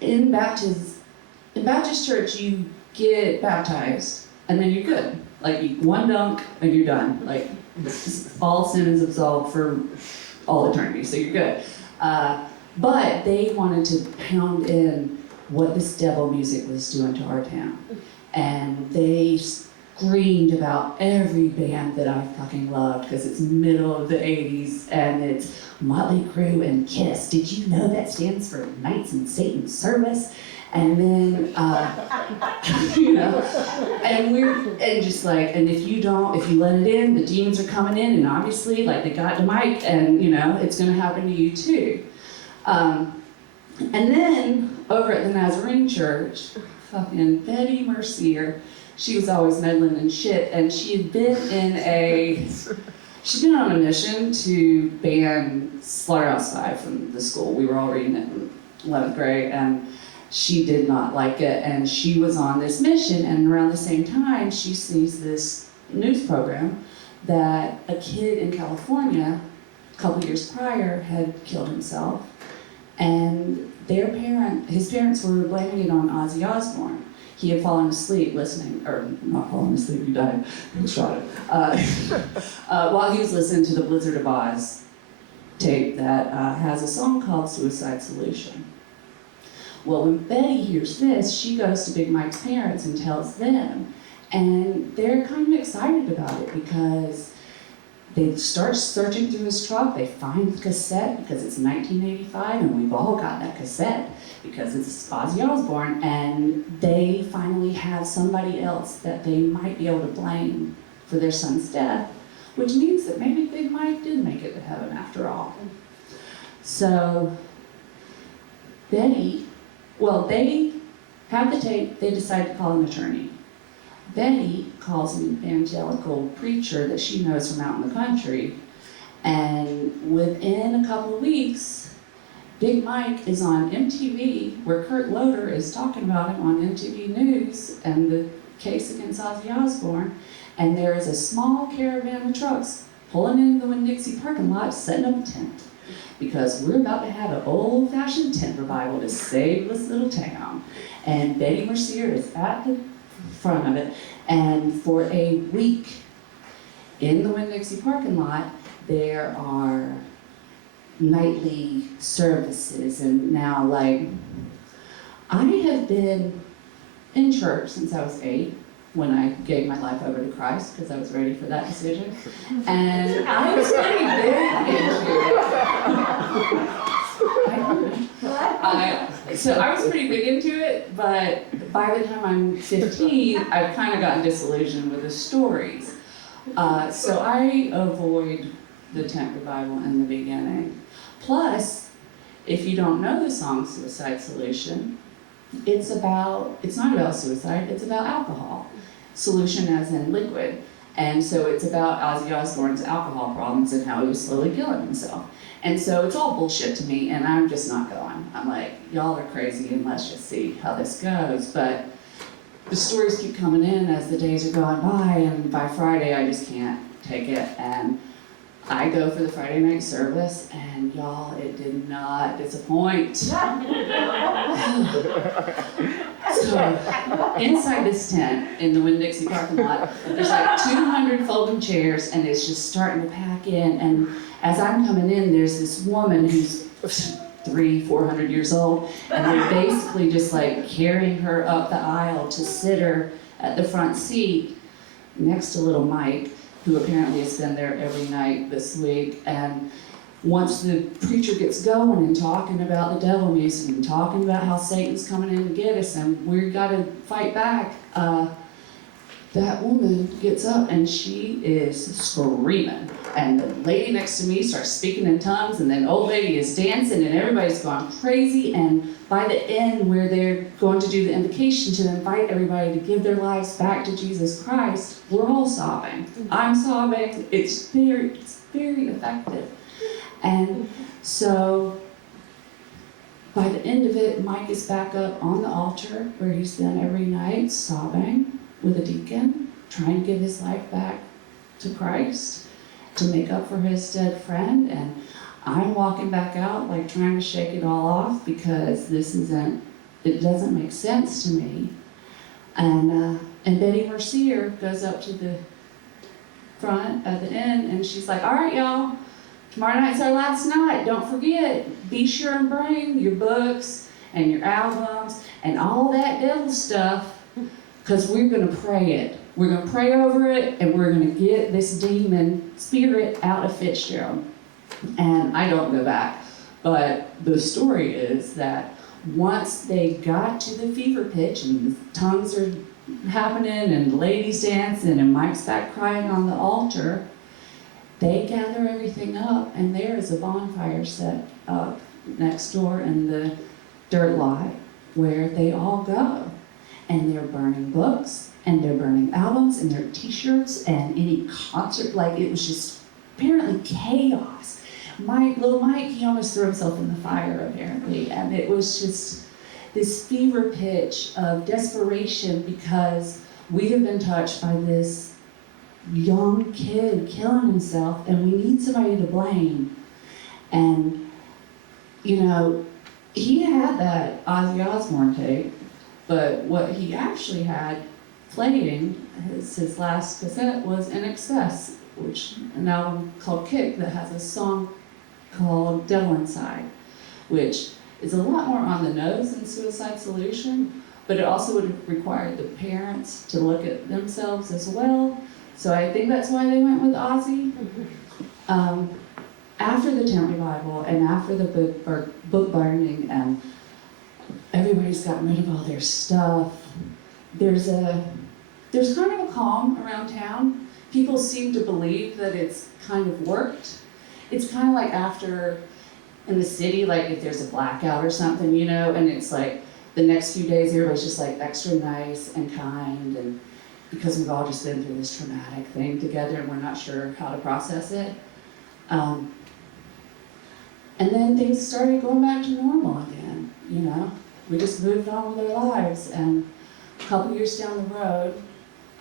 In Baptist church, you get baptized, and then you're good. Like, one dunk, and you're done. Like, all sin is absolved for all eternity, so you're good. But they wanted to pound in what this devil music was doing to our town. And they screamed about every band that I fucking loved, because it's middle of the 80s, and it's Motley Crue and Kiss. Did you know that stands for Knights in Satan's Service? And then, you know, and just like, and if you let it in, the demons are coming in, and obviously, like, they got to Mike, and, you know, it's gonna happen to you too. And then, over at the Nazarene church, fucking Betty Mercier, she was always meddling in shit, and she'd been on a mission to ban Slaughterhouse-Five from the school. We were all reading it, 11th grade, and she did not like it, and she was on this mission, and around the same time, she sees this news program that a kid in California, a couple years prior, had killed himself, and his parents were blaming it on Ozzy Osbourne. He had fallen asleep listening, or not fallen asleep, he died, he was shot at, while he was listening to the Blizzard of Oz tape that has a song called Suicide Solution. Well, when Betty hears this, she goes to Big Mike's parents and tells them, and they're kind of excited about it because they start searching through his truck, they find the cassette because it's 1985 and we've all got that cassette because it's Ozzy Osbourne, and they finally have somebody else that they might be able to blame for their son's death, which means that maybe Big Mike did make it to heaven after all. So Betty, they have the tape, they decide to call an attorney. Betty calls an evangelical preacher that she knows from out in the country, and within a couple of weeks, Big Mike is on MTV, where Kurt Loder is talking about him on MTV News and the case against Ozzy Osbourne, and there is a small caravan of trucks pulling into the Winn-Dixie parking lot, setting up a tent, because we're about to have an old-fashioned tent revival to save this little town. And Betty Mercier is at the front of it, and for a week in the Winn-Dixie parking lot, there are nightly services, and now, I have been in church since I was 8, when I gave my life over to Christ, because I was ready for that decision, and I was pretty big into it. So I was pretty big into it, but by the time I'm 15, I've kind of gotten disillusioned with the stories. So I avoid the tent revival in the beginning. Plus, if you don't know the song Suicide Solution, it's not about suicide, it's about alcohol. Solution as in liquid. And so it's about Ozzy Osbourne's alcohol problems and how he was slowly killing himself. And so it's all bullshit to me, and I'm just not going. I'm like, y'all are crazy, and let's just see how this goes. But the stories keep coming in as the days are going by, and by Friday I just can't take it. And I go for the Friday night service, and y'all, it did not disappoint. So, inside this tent in the Winn-Dixie parking lot, there's 200 folding chairs, and it's just starting to pack in. And as I'm coming in, there's this woman who's 300-400 years old, and they're basically just carrying her up the aisle to sit her at the front seat next to little Mike, who apparently has been there every night this week. And once the preacher gets going and talking about the devil music and talking about how Satan's coming in to get us and we've got to fight back, that woman gets up and she is screaming. And the lady next to me starts speaking in tongues, and then old lady is dancing, and everybody's gone crazy. And by the end, where they're going to do the invocation to invite everybody to give their lives back to Jesus Christ, we're all sobbing. I'm sobbing. It's very effective. And so by the end of it, Mike is back up on the altar where he's been every night, sobbing with a deacon, trying to give his life back to Christ to make up for his dead friend. And I'm walking back out trying to shake it all off because it doesn't make sense to me. And Betty Mercier goes up to the front at the end, and she's like, all right, y'all, tomorrow night's our last night. Don't forget, be sure and bring your books and your albums and all that devil stuff, because we're going to pray it. We're going to pray over it, and we're going to get this demon spirit out of Fitzgerald. And I don't go back. But the story is that once they got to the fever pitch and the tongues are happening and the ladies dancing and Mike's back crying on the altar, they gather everything up, and there is a bonfire set up next door in the dirt lot where they all go. And they're burning books, and they're burning albums, and their t-shirts, and any concert. It was just apparently chaos. Little Mike, he almost threw himself in the fire apparently, and it was just this fever pitch of desperation because we have been touched by this young kid killing himself, and we need somebody to blame. And, you know, he had that Ozzy Osbourne tape, but what he actually had playing, his last cassette, was In Excess, which an album called Kick that has a song called Devil Inside, which is a lot more on the nose than Suicide Solution, but it also would have required the parents to look at themselves as well. So I think that's why they went with Ozzy. After the tent revival and after the book burning and everybody's gotten rid of all their stuff, there's kind of a calm around town. People seem to believe that it's kind of worked. It's kind of like after in the city, like if there's a blackout or something, you know, and it's like the next few days everybody's just like extra nice and kind, and because we've all just been through this traumatic thing together and we're not sure how to process it. And then things started going back to normal again, you know. We just moved on with our lives, and a couple years down the road,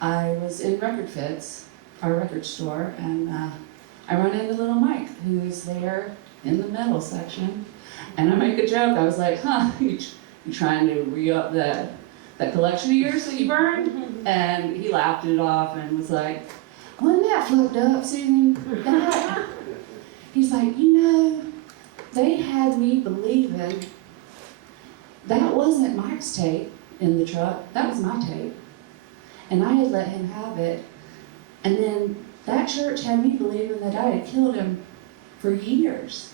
I was in Record Fits, our record store, and I run into little Mike, who's there in the metal section, and I make a joke. I was like, you trying to re-up that collection of yours that you burned? And he laughed it off and was like, wasn't that fucked up, Susan? He's like, you know, they had me believing that wasn't Mike's tape in the truck, that was my tape. And I had let him have it. And then that church had me believing that I had killed him for years.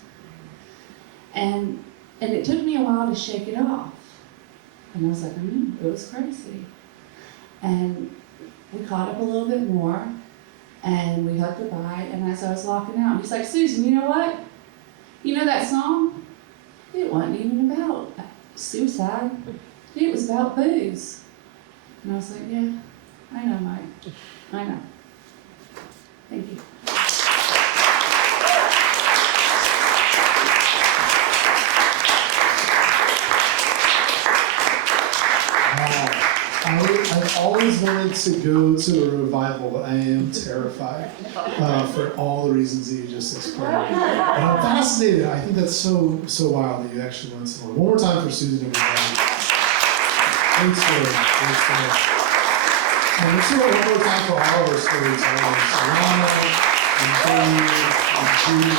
And it took me a while to shake it off. And I was like, it was crazy. And we caught up a little bit more, and we hugged goodbye, and as I was walking out, he's like, Susan, you know what? You know that song? It wasn't even about suicide. It was about booze. And I was like, yeah, I know, Mike. I know. Thank you. I've always wanted to go to a revival, but I am terrified for all the reasons that you just explained. But I'm fascinated. I think that's so wild that you actually went to one. One more time for Susan, everybody. Great story. Great story. And let's do it one more time for all of our stories. Ilana and Jude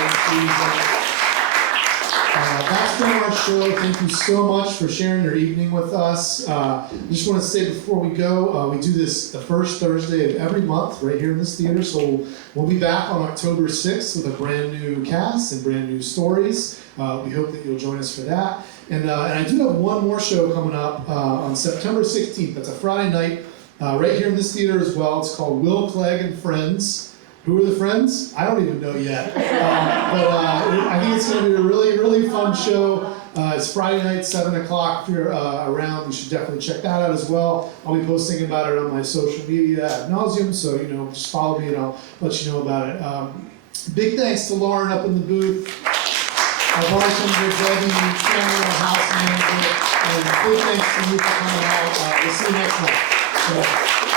and that's been our show. Thank you so much for sharing your evening with us. I just want to say before we go, we do this the first Thursday of every month right here in this theater. So we'll be back on October 6th with a brand new cast and brand new stories. We hope that you'll join us for that. And I do have one more show coming up on September 16th. That's a Friday night right here in this theater as well. It's called Will Clegg and Friends. Who are the friends? I don't even know yet. But I think it's going to be a really, really fun show. It's Friday night, 7 o'clock. If you're around, you should definitely check that out as well. I'll be posting about it on my social media ad nauseum, so just follow me and I'll let you know about it. Big thanks to Lauren up in the booth, our bartender, Debbie, Cameron, our house manager, and big thanks to you for coming out. We'll see you next time. So,